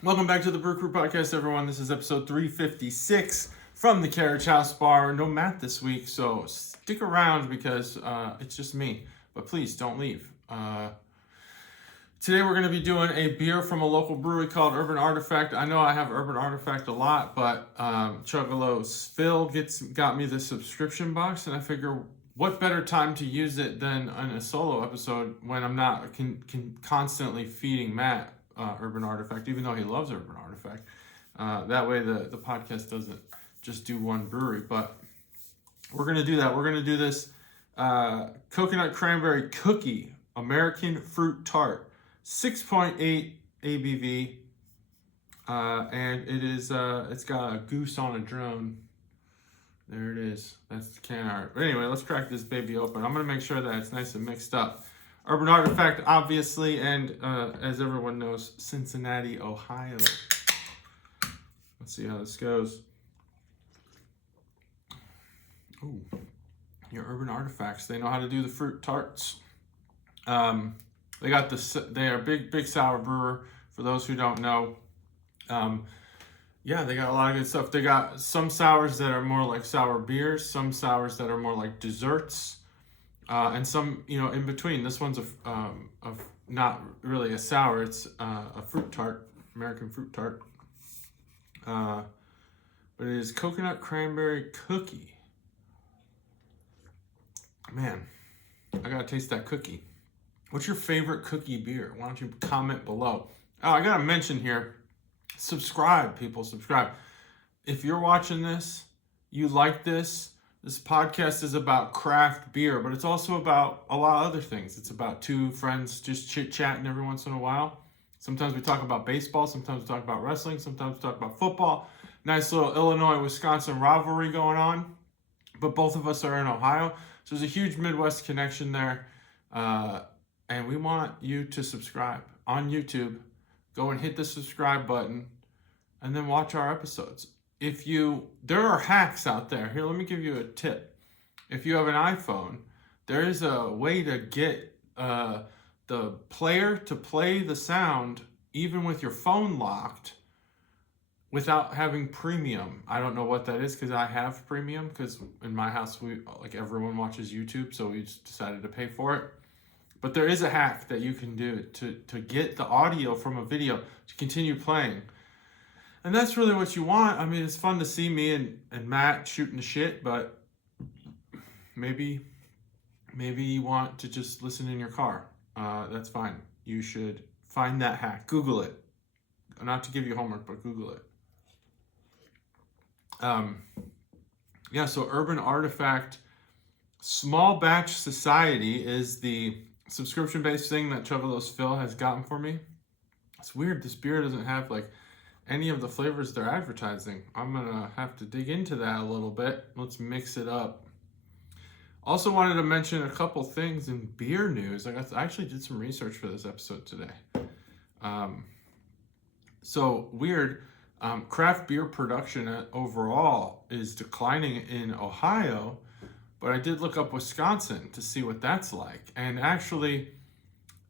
Welcome back to the Brew Crew Podcast, everyone. This is episode 356 from the Carriage House Bar. No Matt this week, so stick around because it's just me. But please don't leave. Today we're going to be doing a beer from a local brewery called Urban Artifact. I know I have Urban Artifact a lot, but Chugalo's Phil got me the subscription box, and I figure what better time to use it than in a solo episode when I'm not constantly feeding Matt Urban Artifact, even though he loves Urban Artifact. That way the podcast doesn't just do one brewery. But we're going to do that. We're going to do this coconut cranberry cookie American fruit tart, 6.8 ABV. And it is it's got a goose on a drone. There it is. That's the can art. But anyway, let's crack this baby open. I'm going to make sure that it's nice and mixed up. Urban Artifact, obviously, and as everyone knows, Cincinnati, Ohio. Let's see how this goes. Ooh, your Urban Artifacts. They know how to do the fruit tarts. They are a big sour brewer. For those who don't know, yeah, they got a lot of good stuff. They got some sours that are more like sour beers, some sours that are more like desserts. And some, in between. This one's not really a sour. It's a fruit tart, American fruit tart. But it is coconut cranberry cookie. Man, I gotta taste that cookie. What's your favorite cookie beer? Why don't you comment below? Oh, I gotta mention here, subscribe, people, subscribe. If you're watching this, you like this. This podcast is about craft beer, but it's also about a lot of other things. It's about two friends just chit-chatting every once in a while. Sometimes we talk about baseball, sometimes we talk about wrestling, sometimes we talk about football. Nice little Illinois-Wisconsin rivalry going on, but both of us are in Ohio. So there's a huge Midwest connection there, and we want you to subscribe on YouTube. Go and hit the subscribe button, and then watch our episodes. There are hacks out there. Here, let me give you a tip. If you have an iPhone, there is a way to get the player to play the sound even with your phone locked without having premium. I don't know what that is because I have premium, because in my house, everyone watches YouTube, so we just decided to pay for it. But there is a hack that you can do to get the audio from a video to continue playing. And that's really what you want. I mean, it's fun to see me and Matt shooting the shit, but maybe you want to just listen in your car. That's fine. You should find that hack. Google it. Not to give you homework, but Google it. So Urban Artifact Small Batch Society is the subscription-based thing that Chugalo's Phil has gotten for me. It's weird. This beer doesn't have any of the flavors they're advertising. I'm gonna have to dig into that a little bit. Let's mix it up. Also wanted to mention a couple things in beer news. I actually did some research for this episode today. So weird, craft beer production overall is declining in Ohio, but I did look up Wisconsin to see what that's like. And actually,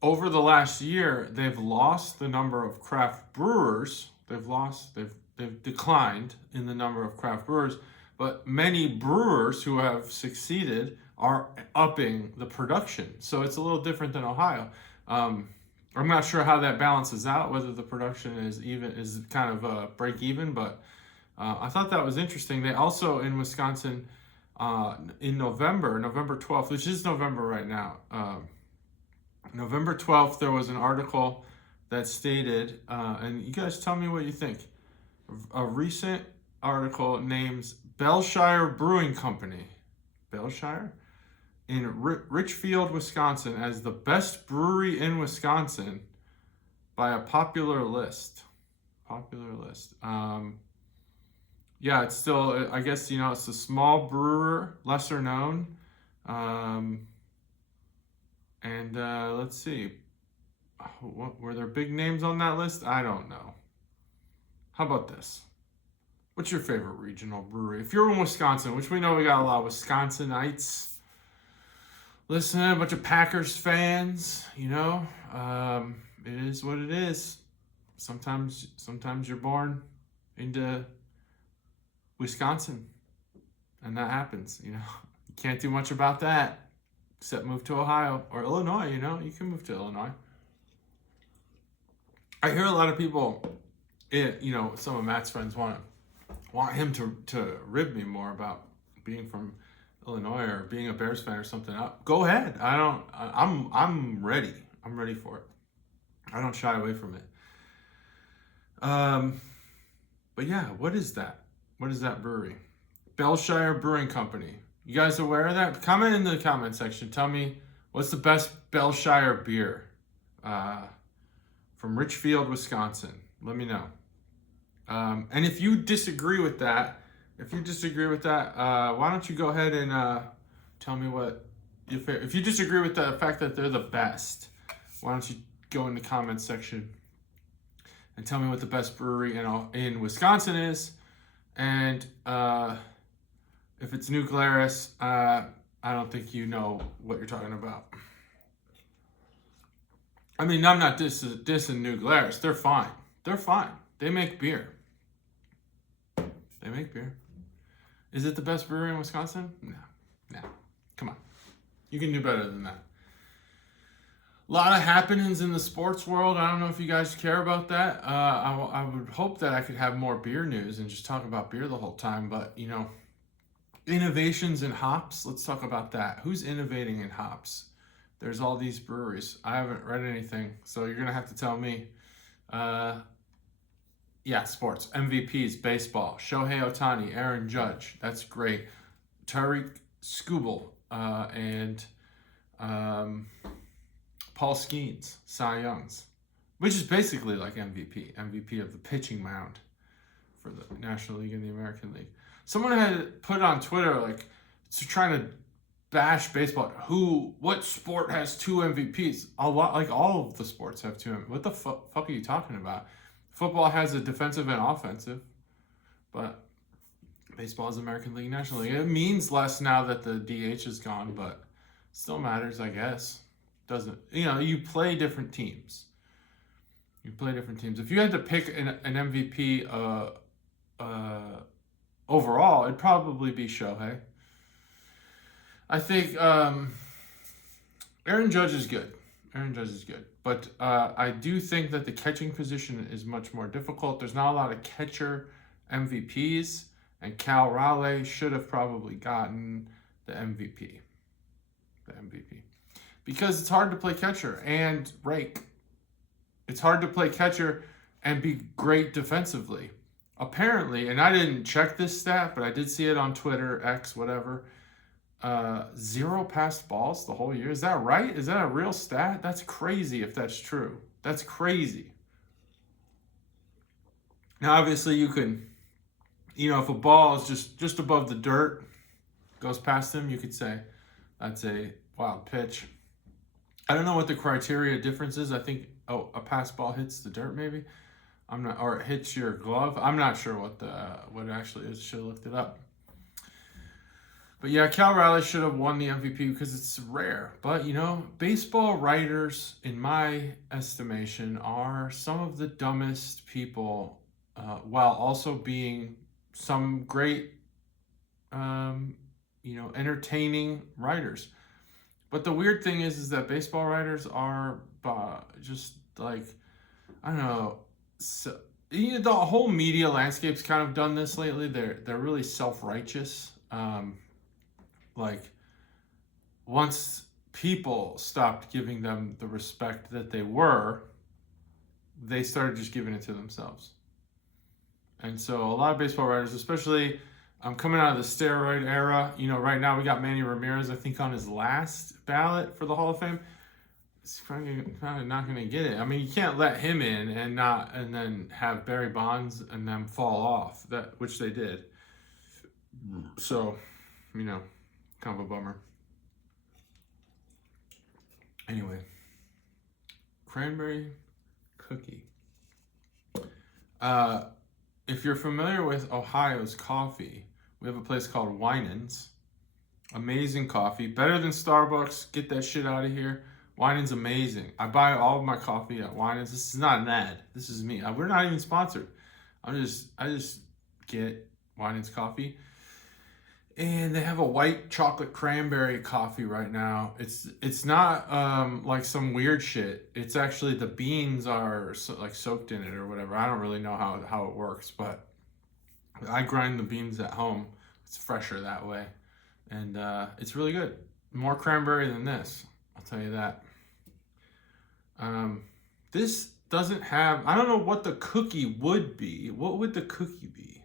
over the last year, they've lost the number of craft brewers. They've declined in the number of craft brewers, but many brewers who have succeeded are upping the production. So it's a little different than Ohio. I'm not sure how that balances out, whether the production is kind of break even, but I thought that was interesting. They also, in Wisconsin, in November 12th, which is November right now, November 12th, there was an article that stated, and you guys tell me what you think. A recent article names Belshire Brewing Company, Belshire, in Richfield, Wisconsin, as the best brewery in Wisconsin by a popular list. Yeah, it's still, I guess, it's a small brewer, lesser known. Let's see. What were there big names on that list? I don't know. How about this? What's your favorite regional brewery? If you're in Wisconsin, which we know we got a lot of Wisconsinites listening, a bunch of Packers fans, it is what it is. sometimes you're born into Wisconsin, and that happens. You can't do much about that except move to Ohio or Illinois. You can move to Illinois. I hear a lot of people, some of Matt's friends want him to rib me more about being from Illinois or being a Bears fan or something. Go ahead. I'm ready. I'm ready for it. I don't shy away from it. But yeah, what is that? What is that brewery? Belshire Brewing Company. You guys aware of that? Comment in the comment section. Tell me what's the best Belshire beer from Richfield, Wisconsin. Let me know. And if you disagree with that, why don't you go ahead and tell me what your favorite. If you disagree with the fact that they're the best, why don't you go in the comments section and tell me what the best brewery in Wisconsin is, and if it's New Glarus, I don't think you know what you're talking about. I mean, I'm not dissing New Glarus. They're fine. They make beer. Is it the best brewery in Wisconsin? No. Come on. You can do better than that. A lot of happenings in the sports world. I don't know if you guys care about that. I would hope that I could have more beer news and just talk about beer the whole time. But, innovations in hops. Let's talk about that. Who's innovating in hops? There's all these breweries. I haven't read anything, so you're going to have to tell me. Sports. MVPs, baseball. Shohei Ohtani, Aaron Judge. That's great. Tariq Skubal and Paul Skeens, Cy Youngs, which is basically like MVP of the pitching mound for the National League and the American League. Someone had put on Twitter, trying to bash baseball. What sport has 2 MVPs? A lot, all of the sports have 2 MVPs. What the fuck are you talking about? Football has a defensive and offensive, but baseball is American League, National League. It means less now that the DH is gone, but still matters, I guess. Doesn't, you play different teams. If you had to pick an MVP overall, it'd probably be Shohei. I think Aaron Judge is good. But I do think that the catching position is much more difficult. There's not a lot of catcher MVPs, and Cal Raleigh should have probably gotten the MVP. Because it's hard to play catcher and rake. It's hard to play catcher and be great defensively. Apparently, and I didn't check this stat, but I did see it on Twitter, X, whatever. 0 passed balls the whole year. Is that right? Is that a real stat? That's crazy if that's true. That's crazy. Now, obviously, you can, if a ball is just above the dirt, goes past him, you could say that's a wild pitch. I don't know what the criteria difference is. I think, a pass ball hits the dirt, maybe. Or it hits your glove. I'm not sure what it actually is. Should have looked it up. But yeah, Cal Raleigh should have won the MVP because it's rare. But, baseball writers, in my estimation, are some of the dumbest people, while also being some great, entertaining writers. But the weird thing is that baseball writers are just I don't know. So, the whole media landscape's kind of done this lately. They're really self-righteous. Once people stopped giving them the respect that they started just giving it to themselves. And so a lot of baseball writers, especially coming out of the steroid era, right now we got Manny Ramirez, I think, on his last ballot for the Hall of Fame. He's probably not going to get it. I mean, you can't let him in and then have Barry Bonds and them fall off, which they did. So, kind of a bummer. Anyway, cranberry cookie. If you're familiar with Ohio's coffee, we have a place called Winans. Amazing coffee, better than Starbucks. Get that shit out of here. Wining's amazing. I buy all of my coffee at Wining's. This is not an ad. This is me. We're not even sponsored. I just get Wining's coffee. And they have a white chocolate cranberry coffee right now. It's not like some weird shit. It's actually the beans are like soaked in it or whatever. I don't really know how it works, but I grind the beans at home. It's fresher that way, and it's really good. More cranberry than this, I'll tell you that. This doesn't have. I don't know what the cookie would be. What would the cookie be?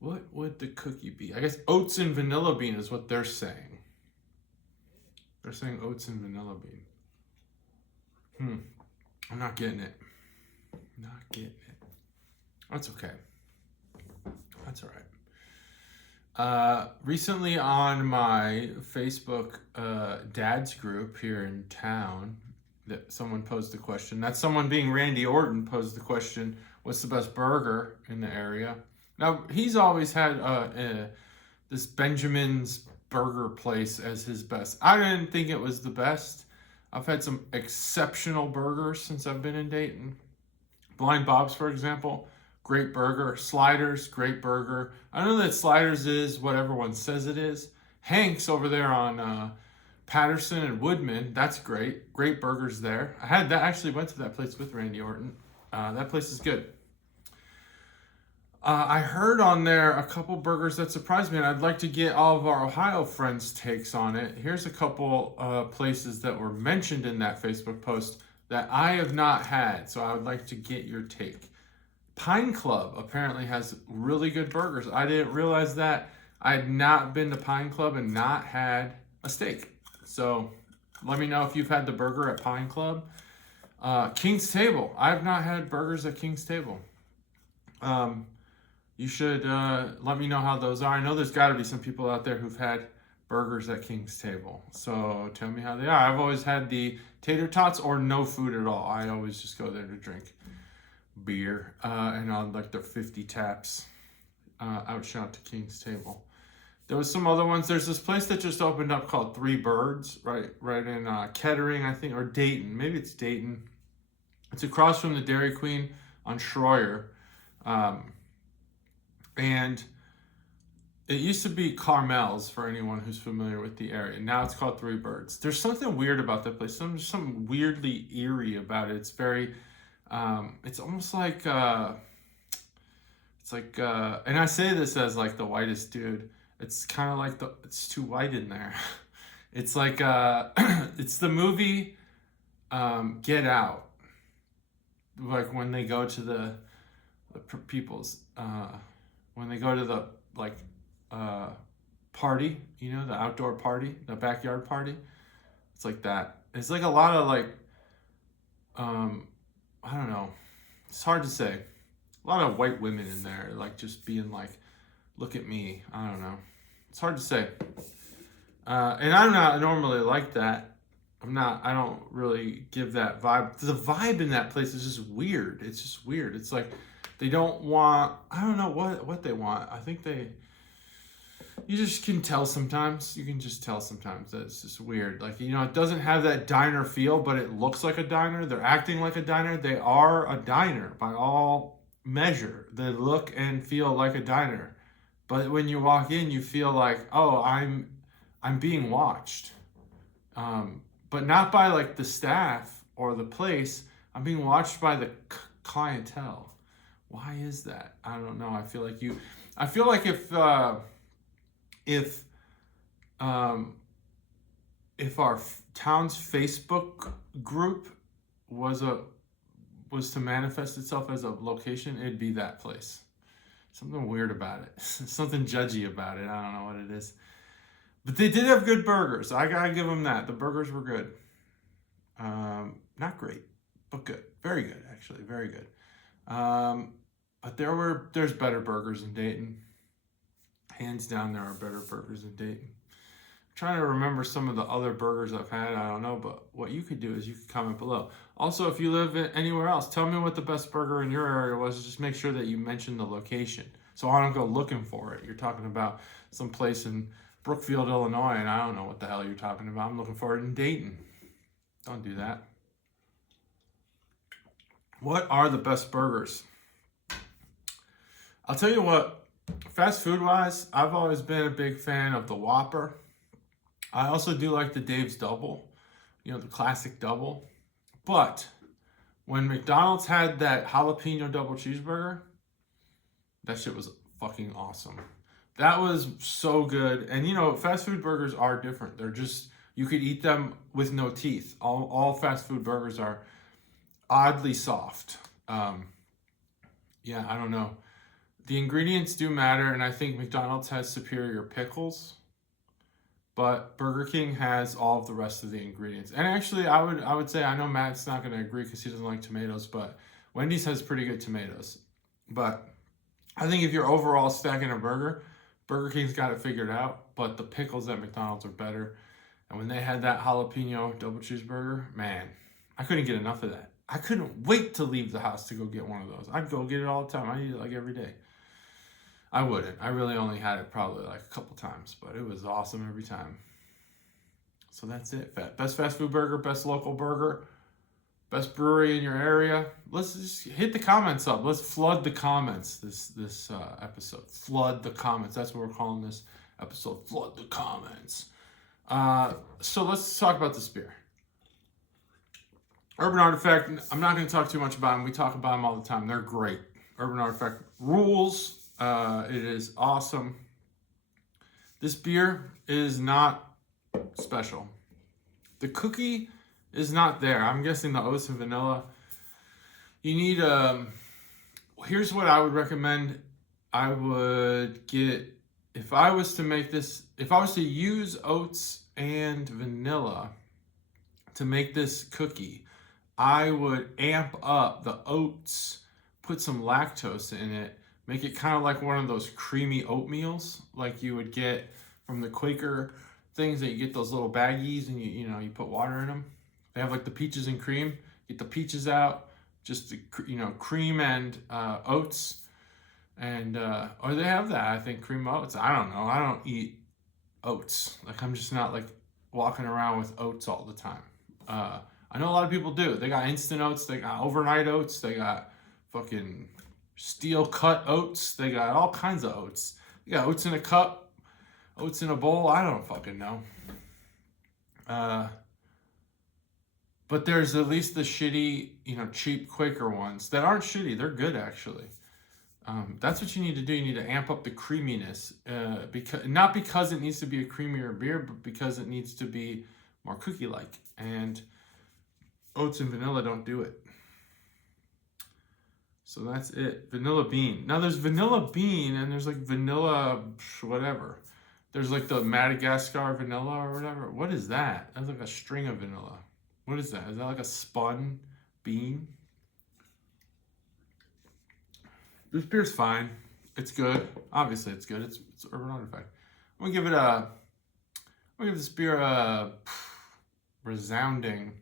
What would the cookie be? I guess oats and vanilla bean is what they're saying. They're saying oats and vanilla bean. I'm not getting it. Not getting it. That's okay. That's all right. Recently on my Facebook dad's group here in town, that someone posed the question. That's someone being Randy Orton posed the question, what's the best burger in the area? Now, he's always had this Benjamin's burger place as his best. I didn't think it was the best. I've had some exceptional burgers since I've been in Dayton. Blind Bob's, for example, great burger. Sliders, great burger. I know that Sliders is what everyone says it is. Hank's over there on Patterson and Woodman, that's great. Great burgers there. Actually went to that place with Randy Orton. That place is good. I heard on there a couple burgers that surprised me, and I'd like to get all of our Ohio friends' takes on it. Here's a couple places that were mentioned in that Facebook post that I have not had, so I would like to get your take. Pine Club apparently has really good burgers. I didn't realize that. I had not been to Pine Club and not had a steak. So let me know if you've had the burger at Pine Club. King's Table. I have not had burgers at King's Table. You should let me know how those are. I know there's got to be some people out there who've had burgers at King's Table. So tell me how they are. I've always had the tater tots or no food at all. I always just go there to drink beer and on like their 50 taps. Shout to King's Table. There was some other ones. There's this place that just opened up called Three Birds, right in Kettering, I think, or Dayton. Maybe it's Dayton. It's across from the Dairy Queen on Schroyer. And it used to be Carmel's for anyone who's familiar with the area. Now it's called Three Birds. There's something weird about that place. Something weirdly eerie about it. It's very, it's almost like, and I say this as like the whitest dude. It's kind of like it's too white in there. It's like, it's the movie Get Out. Like when they go to the people's, when they go to the party, you know, the outdoor party, the backyard party. It's like that. It's like a lot of like, I don't know. It's hard to say. A lot of white women in there, like just being like, look at me. I don't know. It's hard to say. And I'm not normally like that. I don't really give that vibe. The vibe in that place is just weird. It's just weird. It's like they don't want, I don't know what they want. I think you just can tell sometimes. You can just tell sometimes that it's just weird. Like, you know, it doesn't have that diner feel, but it looks like a diner. They're acting like a diner. They are a diner by all measure. They look and feel like a diner. But when you walk in, you feel like, oh, I'm being watched. But not by like the staff or the place. I'm being watched by the clientele. Why is that? I don't know. I feel like if our town's Facebook group was to manifest itself as a location, it'd be that place. Something weird about it. Something judgy about it. I don't know what it is. But they did have good burgers. I gotta give them that. The burgers were good. Not great, but good. Very good, actually. Very good. But there's better burgers in Dayton. Hands down, there are better burgers in Dayton. I'm trying to remember some of the other burgers I've had. I don't know, but what you could do is you could comment below. Also, if you live anywhere else, tell me what the best burger in your area was. Just make sure that you mention the location, so I don't go looking for it. You're talking about some place in Brookfield, Illinois, and I don't know what the hell you're talking about. I'm looking for it in Dayton. Don't do that. What are the best burgers? I'll tell you what, fast food wise, I've always been a big fan of the Whopper. I also do like the Dave's Double, you know, the classic double. But when McDonald's had that jalapeno double cheeseburger, that shit was fucking awesome. That was so good. And you know, fast food burgers are different. They're just, you could eat them with no teeth. All fast food burgers are oddly soft. Yeah, I don't know. The ingredients do matter, and I think McDonald's has superior pickles, but Burger King has all of the rest of the ingredients. And actually, I would say, I know Matt's not going to agree because he doesn't like tomatoes, but Wendy's has pretty good tomatoes. But I think if you're overall stacking a burger, Burger King's got it figured out, but the pickles at McDonald's are better. And when they had that jalapeno double cheeseburger, man, I couldn't get enough of that. I couldn't wait to leave the house to go get one of those. I'd go get it all the time. I eat it like every day. I wouldn't. I really only had it probably like a couple times, but it was awesome every time. So that's it. Best fast food burger, best local burger, best brewery in your area. Let's just hit the comments up. Let's flood the comments this episode. Flood the comments. That's what we're calling this episode. Flood the comments. So let's talk about this beer. Urban Artifact, I'm not going to talk too much about them. We talk about them all the time. They're great. Urban Artifact rules. It is awesome. This beer is not special. The cookie is not there. I'm guessing the oats and vanilla. You need, here's what I would recommend. I would get, if I was to make this, if I was to use oats and vanilla to make this cookie, I would amp up the oats, put some lactose in it, make it kind of like one of those creamy oatmeals like you would get from the Quaker things that you get those little baggies and you know, you put water in them. They have like the peaches and cream. Get the peaches out, just the, you know, cream and oats. And, or they have that, I think, cream oats. I don't know. I don't eat oats. Like, I'm just not like walking around with oats all the time. I know a lot of people do. They got instant oats. They got overnight oats. They got fucking steel cut oats. They got all kinds of oats. They got oats in a cup, oats in a bowl. I don't fucking know. But there's at least the shitty, you know, cheap Quaker ones that aren't shitty. They're good, actually. That's what you need to do. You need to amp up the creaminess. Not because it needs to be a creamier beer, but because it needs to be more cookie-like. And oats and vanilla don't do it. So that's it. Vanilla bean. Now there's vanilla bean and there's like vanilla whatever. There's like the Madagascar vanilla or whatever. What is that? That's like a string of vanilla. What is that? Is that like a spun bean? This beer's fine. It's good. Obviously it's good. It's Urban Artifact. I'm gonna give this beer a resounding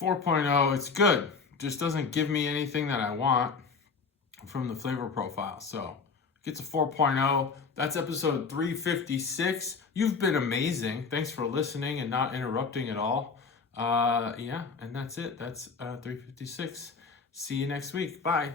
4.0. It's good. Just doesn't give me anything that I want from the flavor profile. So it gets a 4.0. That's episode 356. You've been amazing. Thanks for listening and not interrupting at all. Yeah, and that's it. That's 356. See you next week. Bye.